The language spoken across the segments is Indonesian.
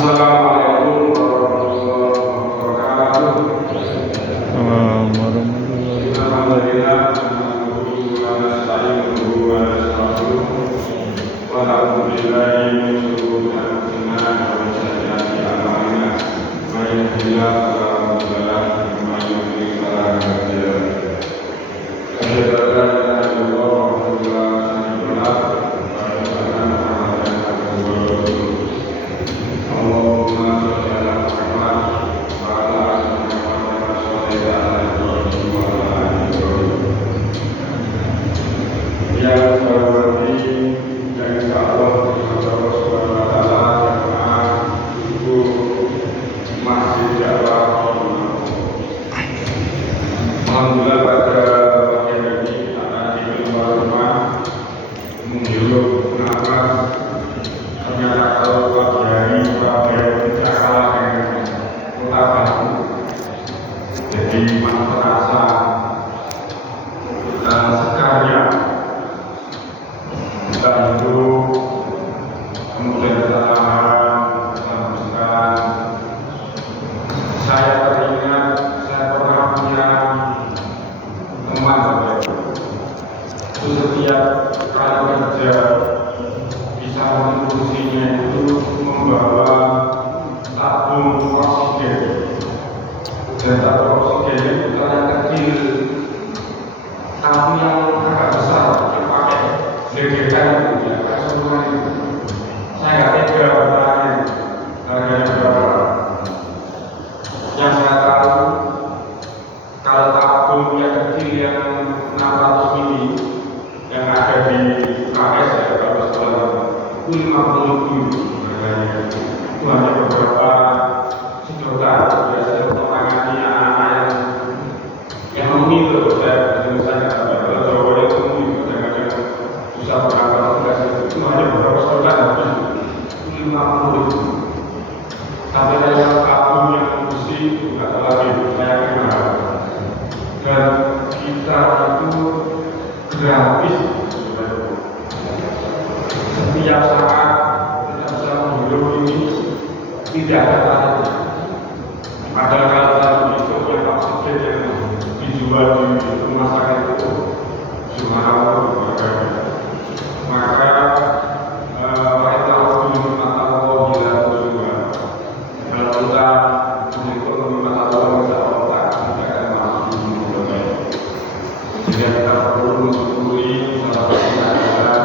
Assalamualaikum warahmatullahi wabarakatuh. Alhamdulillah, nahmaduhu wa nasta'inuhu wa nastaghfiruh wa na'udzu billahi min shururi anfusina wa min sayyiati a'malina. May yahdihillahu fala mudilla lahu wa may yudlil fala hadiya lahu. Asyhadu an la ilaha illallah wahdahu la syarika lahu wa asyhadu anna Muhammadan abduhu wa rasuluh. Allahumma shalli ala Muhammad wa ala ali Muhammad kama shallaita ala Ibrahim wa ala ali Ibrahim. Ya saudara yang insyaallah kepada Allah Subhanahu wa taala jamaah ibu masjid dakwah. Alhamdulillah pada pagi ini kita di luar rumah menghirup nafas. Ternyata kalau pagi hari tidak kalah dengan kota Batu. Jadi masih terasa segarnya kita hidup, kemudian kita berjalan. Saya teringat saya pernah punya teman itu setiap kali kerja bisa mengurusinya itu membawa tabung oksigen, dan tabung oksigen itu terlihat kecil tapi yang agak besar dipakai legekan itu ya keseluruhan itu. Saya nggak tega bertanya harganya berapa. Yang saya tahu kalau tabung yang kecil yang 600 mili yang ada di KS ya kalau sekolah itu 50.000 harganya. Itu hanya beberapa sedotan. Biasanya untuk menangani anak-anak yang memilih saya nggak tahu kalau Jawa itu memilih kadang-kadang susah berangkat tugas itu hanya beberapa sedotan habis itu 50.000. Tapi kalau tabung yang fungsi itu nggak tahu lagi saya kenal. Dan kita itu gratis setiap saat kita bisa menghirup ini tidak ada tarifnya. Padahal kalau tadi itu yang oksigen yang dijual di rumah sakit itu subhanallah berharga. Maka kita harus meminta Allah bila bersyukur. Kalau kita bersyukur meminta Allah insya Allah kita akan mampu berbaik. Jadi kita perlu mensyukuri salah satunya adalah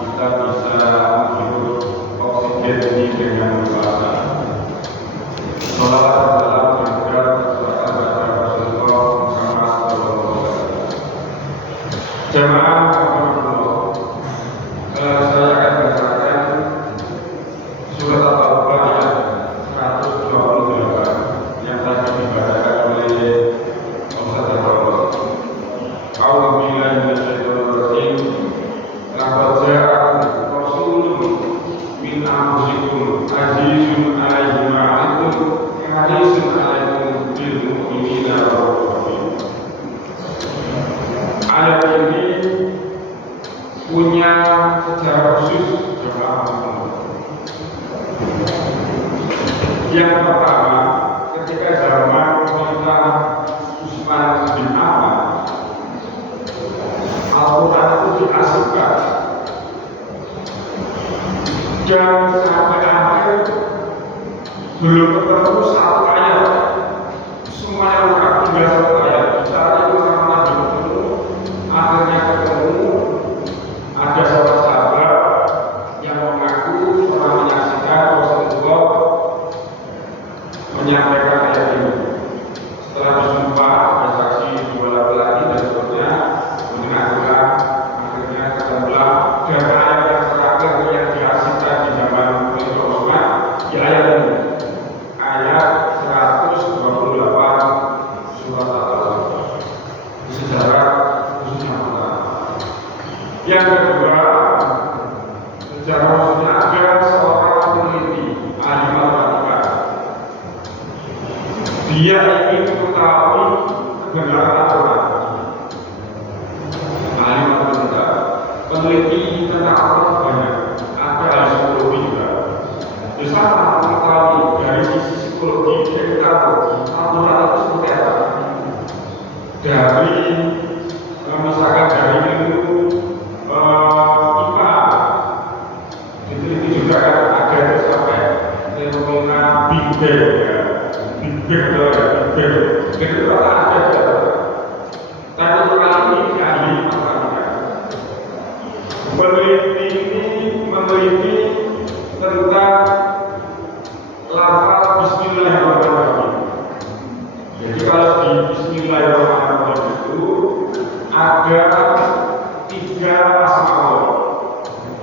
kita bisa menghirup oksigen ini dengan puasa. Salawat salam juga kepada Rasulullah Muhammad SAW. Jemaah Alhamdulillah, saya akan bacakan surat At-Taubah ayat 128 yang tadi dibacakan oleh Ustaz Al-Fatihah. A'udzu billahi minasyaitonir rajim. Laqad ja'akum rasulun min anfusikum azizun 'alaihi ma 'anittum harisun 'alaikum bil mu'minina ra'ufur rahim. Ayat ini punya sejarah khusus jemaah. Yang pertama, ketika zaman pemerintah Utsman bin Affan, Al-Quran itu diasingkan dan sampai akhir belum ketemu satu ayat, semuanya lengkap tinggal satu ayat. Bicara itu sama Nabi ketemu, akhirnya ketemu ada seorang sahabat yang mengaku pernah menyaksikan Rasulullah menyampaikan ayat ini. Setelah berjumpa ada saksi dua laki-laki dan seterusnya, mendengarkan akhirnya ketemulah dan ayat yang terakhir yang diasingkan di zaman Rasulullah di ayat ini, ayat 128 surat Al-Taubah. Sejarah khususnya pertama. Yang kedua, sejarah khususnya ada seorang peneliti ahli matematika. Dia ingin mengetahui kebenaran Al-Quran. Ahli matematika, peneliti tentang Al-Quran banyak. Ada ahli psikologi juga. Di sana Gitu ada. Tapi untuk kali ini ahli matematika meneliti tentang lafaz Bismillahirrahmanirrahim. Jadi kalau di Bismillahirrahmanirrahim itu ada 3 asma Allah.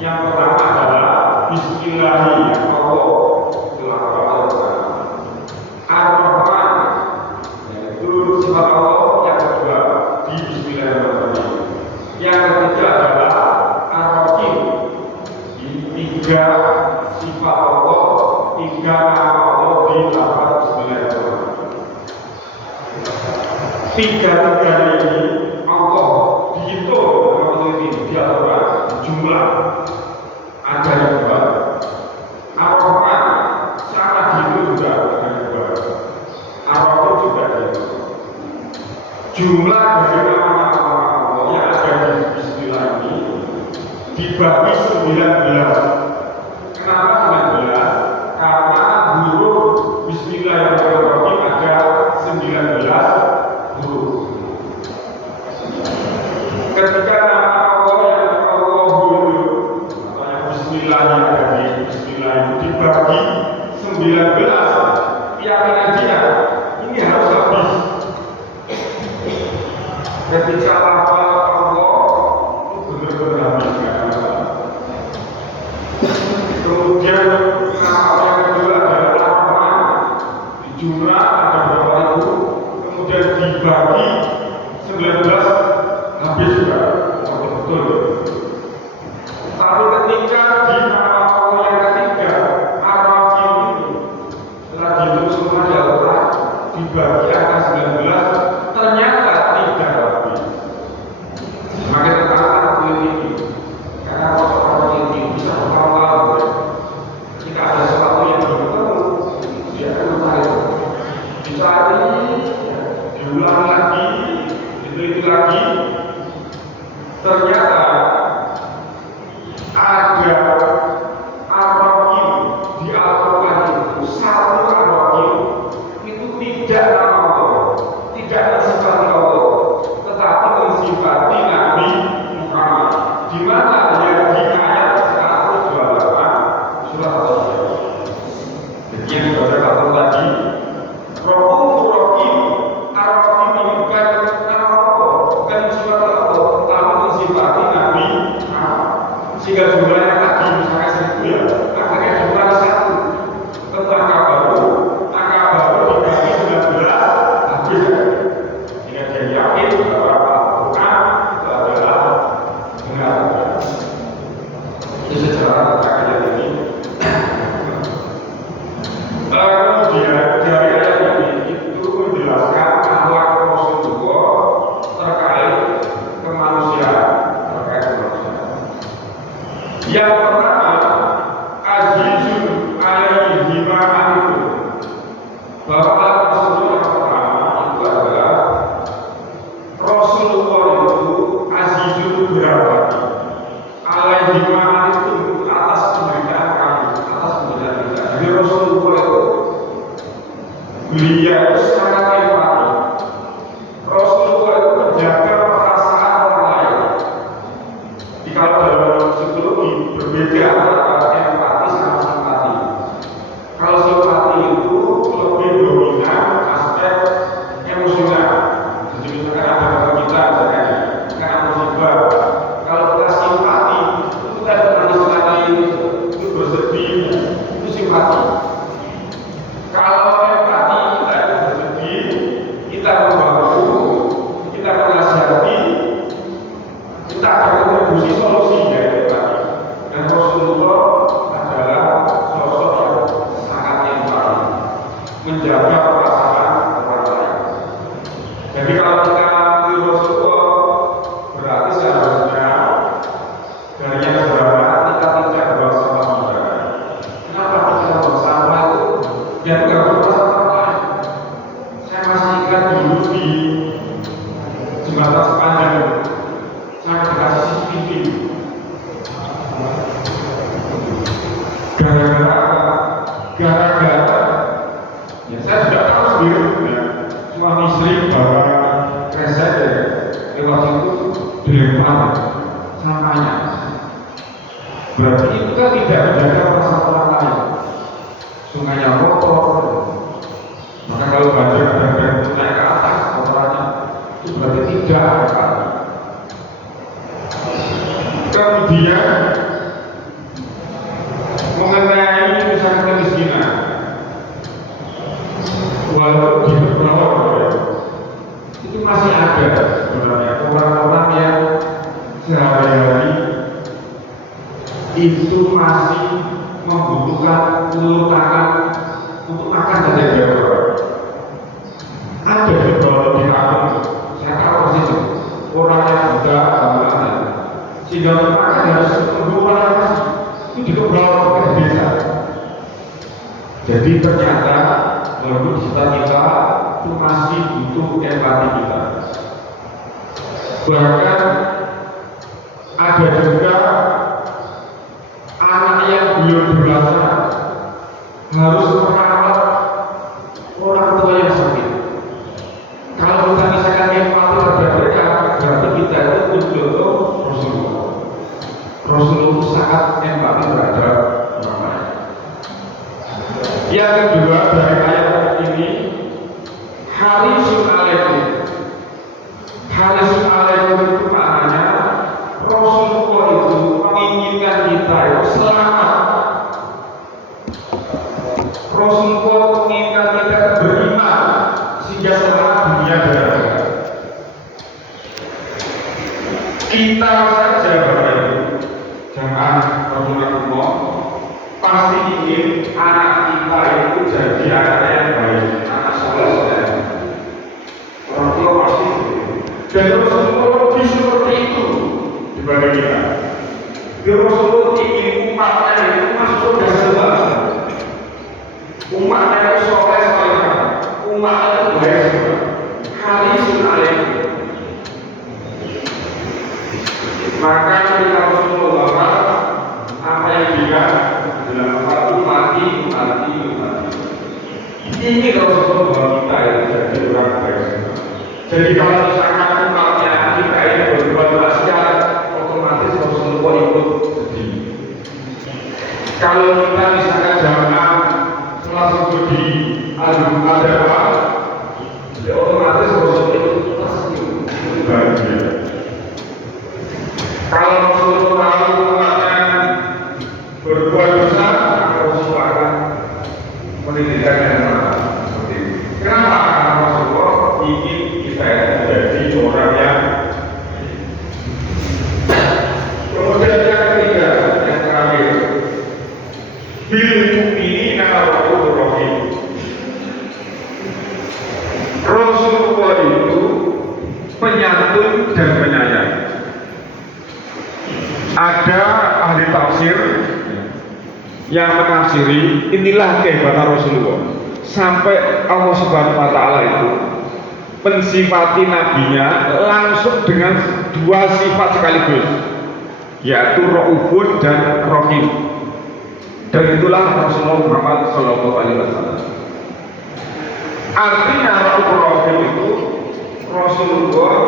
Yang pertama adalah Bismillahirrahmanirrahim. Ar-Rahman, yaitu sifat Allah yang kedua di Bismillahirrahmanirrahim. Yang ketiga adalah Ar-Rahim. Di 3 sifat Allah, 3 nama Allah di lafaz Bismillahirrahmanirrahim. 3 ini Allah dihitung meneliti di Al-Quran jumlah ada 2. Ar-Rahman sangat dihitung juga ada 2. Ar-Rahim juga dihitung. Jumlah dari nama-nama Allah yang ada di Bismillah ini dibagi 19. Kenapa 19? Karena huruf Bismillahirrahmanirrahim ada 19 huruf. Ketika nama Allah yang Allahu atau yang Bismillah yang ada di Bismillah itu dibagi 19, keyakinan dia ini harus habis. Ketika lafaz Allah itu benar-benar habis. Kemudian nama yang kedua adalah Ar-Rahman. Di jumlah ada berapa ribu, kemudian dibagi 19 habis juga. Betul. Tapi ketika di nama Allah yang ketiga Ar-Rahim ini setelah dihitung semua di Al-Quran dibagi angka 19, ternyata tidak habis. Semakin tertata ini karena orang ini bisa bertahun-tahun. Jika ada sesuatu yang belum tahu, dia akan mencari, dicari, diulang lagi, diteliti lagi. Ternyata ada Ar-Rahim di Al-Quran itu, satu Ar-Rahim itu tidak nama Allah, tidak mensifati Allah, tetapi mensifati Nabi Muhammad. Di mana dia di ayat 128 surah Al-Baqarah. Jadi yang sudah saya katakan tadi, Rahim Rahim, Ar-Rahim ini bukan nama Allah, bukan mensifati Allah, tetapi mensifati Nabi Muhammad. Sehingga jumlahnya tadi misalnya 1000 ya, akhirnya jumlah 1. Tentu angka baru dibagi 19 habis. Sehingga dia yakin bahwa Al-Quran itu adalah benar. Itu secara ayat ini. Kemudian dari ayat ini itu menjelaskan akhlak Rasulullah terkait kemanusiaan. Yang pertama, azizun alaihi ma antum. Bahwa Rasulullah yang pertama itu adalah Rasulullah itu azizun berat alaihi ma antum, atas penderitaan kami, atas penderitaan kita. Jadi Rasulullah itu beliau sangat empati. Rasulullah itu menjaga perasaan orang lain. Jadi kalau dalam psikologi berbeda antara empati sama simpati. Kalau simpati itu lebih dominan aspek emosional. Jadi misalkan ada orang kita, misalkan musibah. Kalau kita simpati, itu kita berarti itu kan tidak menjaga perasaan orang lain. Sungainya kotor, maka kalau banjir ada naik ke atas kotorannya, itu berarti tidak ada. Kemudian mengenai misalnya kemiskinan, walaupun di beberapa itu masih ada sebenarnya orang-orang yang sehari-hari itu masih membutuhkan telur tangan untuk makan saja berapa. Ada di bawah di kampung, saya tahu persis orang yang buta bangunan, sehingga makan harus menunggu orang itu di bawah ke desa. Jadi ternyata walaupun di sekitar kita itu masih butuh empati kita. Bahkan ada juga anak yang belum dewasa harus merawat orang tua yang sakit. Kalau kita misalkan empati terhadap mereka, berarti kita itu untuk Rasulullah. Rasulullah sangat empati terhadap orang lain. Yang kedua dari ayat ini, harisun alaikum. Harisun alaikum itu maknanya Rasulullah itu menginginkan kita itu selamat. Rasulullah menginginkan kita beriman sehingga selamat dunia dan akhirat. Kita saja Bapak Ibu, jangan Rasulullah pasti ingin anak kita itu jadi anak yang baik, anak soleh. Orang tua pasti dan Rasulullah lebih seperti itu dibanding kita. Rasulullah ingin umatnya itu masuk surga semua. Umatnya itu soleh soleh, umatnya itu baik semua. Harisun alaikum. Maka ketika Rasulullah apa yang dia dalam satu mati. Ini Rasulullah kita yang jadi orang baik. Jadi kalau misalkan umatnya kita ini berbuat maksiat, otomatis Rasulullah ikut sedih. Kalau kita misalkan jangan langsung di ada apa, jadi otomatis Rasulullah ikut tersenyum. Bahagia. Kalau Rasulullah umatnya berbuat dosa, Rasulullah akan mendidikan yang mana seperti itu. Kenapa? Karena Rasulullah ingin kita menjadi orang yang kemudian yang ketiga, yang terakhir, bil mu'minina ra'ufur rahim. Rasulullah itu penyantun dan penyayang. Ada ahli tafsir yang menafsiri inilah kehebatan Rasulullah sampai Allah Subhanahu wa Ta'ala itu mensifati nabinya langsung dengan dua sifat sekaligus, yaitu Raufun dan Rahim. Dan itulah Rasulullah Muhammad SAW. Artinya Raufun Rahim itu Rasulullah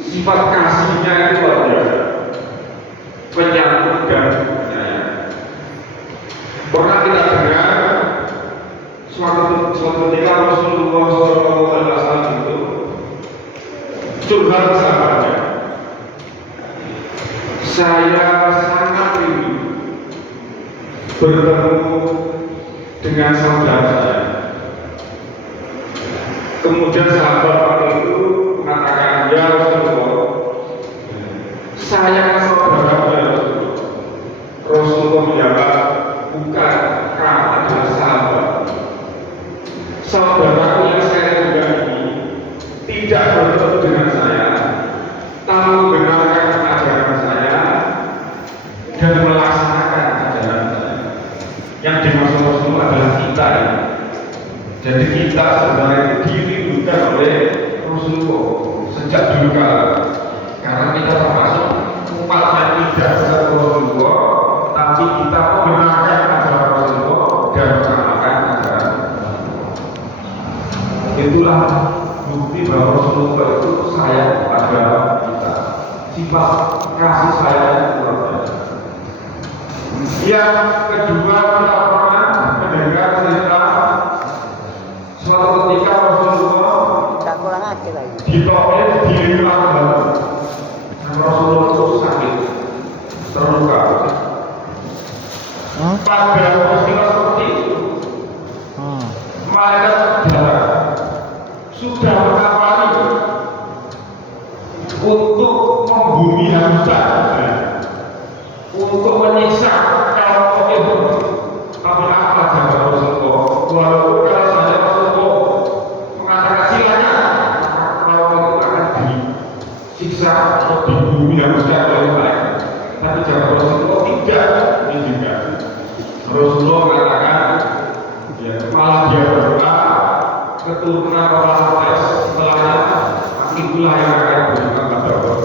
sifat kasihnya itu luar biasa, penyantun dan penyayang. Pernah kita dengar suatu ketika Rasulullah SAW itu curhat ke sahabatnya, saya sangat rindu bertemu dengan saudara saya. Kemudian sahabat itu mengatakan, ya Rasulullah, saya saudara. Rasulullah menjawab, bukan, kamu adalah sahabat. Saudaraku yang saya juga ini tidak bertemu dengan saya, tapi mendengarkan ajaran saya dan melaksanakan ajaran saya. Yang dimaksud Rasulullah adalah kita. Jadi kita sebenarnya dirindukan oleh Rasulullah sejak dulu kala. Karena kita termasuk umat yang tidak seperti Rasulullah, tapi kita membenarkan ajaran Rasulullah dan mengamalkan ajaran. Itulah bukti bahwa Rasulullah itu sayang kepada kita. Sifat kasih sayang luar biasa. Yang kedua, kita pernah mendengar cerita suatu ketika Rasulullah ditoleh di Lembang. Rasulullah itu sakit, terluka. Pada peristiwa seperti itu, malaikat sudah menawari untuk membumi Hamzah, untuk menyiksa kaum itu. Tapi apa jawaban Rasulullah? Walaupun kalau saja Rasulullah mengatakan silakan, kaum itu akan disiksa atau dibumi Hamzah oleh malaikat. Tapi jawaban Rasulullah tidak, ini juga. Rasulullah mengatakan, ya, malah dia berdoa keturunan orang tes setelahnya, itulah yang akan berikan pada Allah.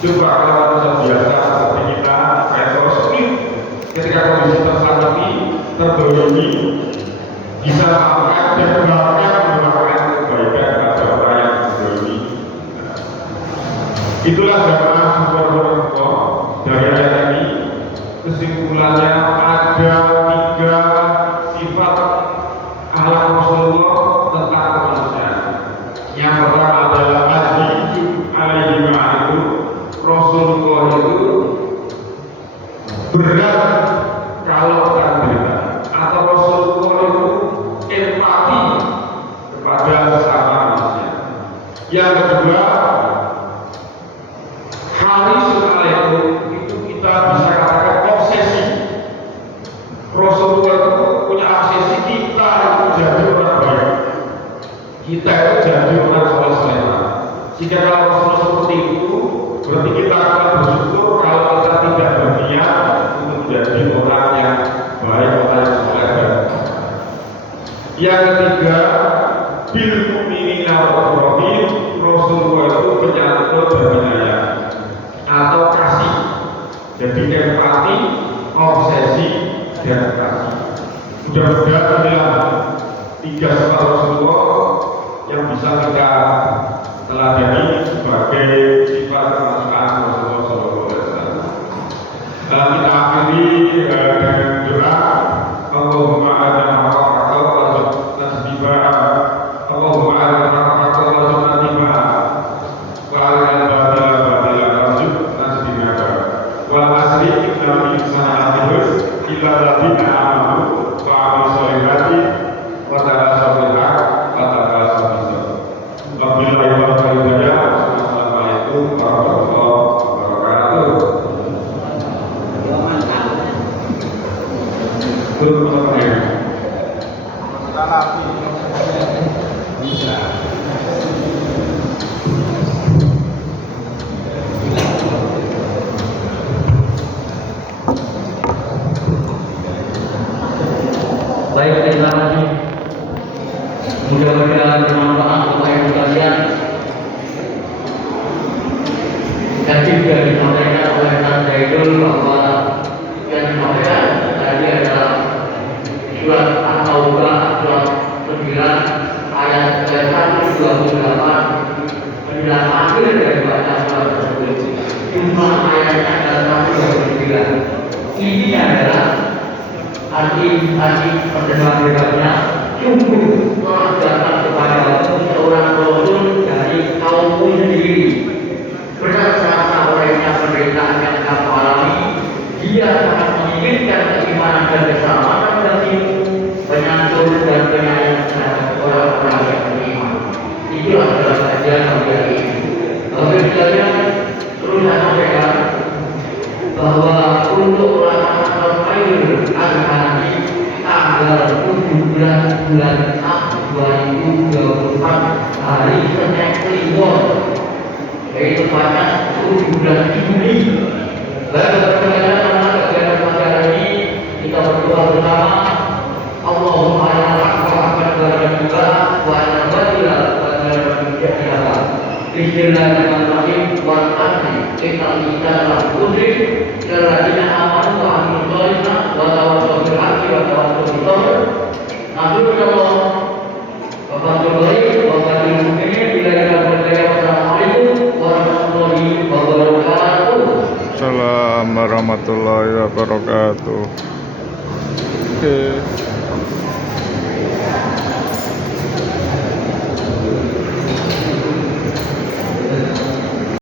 Coba kalau manusia biasa seperti kita, kayak Rasul, ketika kondisi tersakiti, terbolimi, bisa maafkan dan melakukan kebaikan pada orang yang terbolimi. Itulah jamaah subhanallah dari ayat ini. Kesimpulannya ada 3 sifat akhlak Rasulullah tentang kemanusiaan. Yang pertama adalah azizun alaihi ma'alu. Rasulullah itu berat kalau berbeda, atau Rasulullah itu empati kepada sesama manusia. Yang kedua, harisun alaikum, itu kita bisa katakan obsesi. Rasulullah itu punya obsesi kita itu jadi orang baik, kita itu jadi orang soleh. Jika kalau Rasulullah seperti itu, berarti kita akan bersyukur kalau kita tidak berniat untuk menjadi orang yang baik, orang yang soleh. Yang ketiga, bil mu'minina rahim, Rasulullah itu penyantun dan penyayang atau kasih. Jadi empati, obsesi, dan kasih. Mudah-mudahan inilah 3 sifat Rasulullah yang bisa kita teladani sebagai sifat kemanusiaan Rasulullah SAW. Kita akhiri dengan doa. Allahumma adana haqqa wa tasbiha. Allahumma adana haqqa wa tasbiha. Wa alal batila batila wajib tasbiha. Wal asri innal insana lafi illa ladina amanu wa amil sholihati wa tawasaw bil haqq wa tawasaw bis sabr. Wabillahi taufiq wal hidayah. Assalamualaikum warahmatullahi wabarakatuh. Baik, terima kasih. Mudah-mudahan bermanfaat untuk yang kalian. Dan juga disampaikan oleh Ustaz Zaidul bahwa yang disampaikan tadi adalah surat At-Taubah surat 9 ayat 128 menjelaskan akhir dari baca surat tersebut. Jumlah ayatnya adalah 129. Ini adalah arti perdebat-debatnya sungguh mengajarkan kepada seorang Rasul dari kaummu sendiri. Berdasarkan olehnya penderitaan yang kamu alami, dia sangat menginginkan keimanan dan keselamatan bagimu, penyantun dan penyayang terhadap orang-orang yang beriman. Itulah adalah ajaran dari ini. Lalu sekalian terus saya sampaikan bahwa untuk pelaksanaan Al-Qair Al-Hadi tanggal 17 bulan 6 2024 hari Senin Kliwon, yaitu pada 17 Juli. Lalu berkaitan dengan acara ini kita berdoa bersama. Allahumma ya rahmat wa juga wa ala badila wa ala badila. Bismillahirrahmanirrahim. Wal asri innal insana lafi Alladzina amanu wa amilus sholihati wa tawassaw bil haqqi wa tawassaw bis sabr. Alhamdulillah. Wassalamualaikum warahmatullahi wabarakatuh. Assalamualaikum warahmatullahi warahmatullahi wabarakatuh. Oke.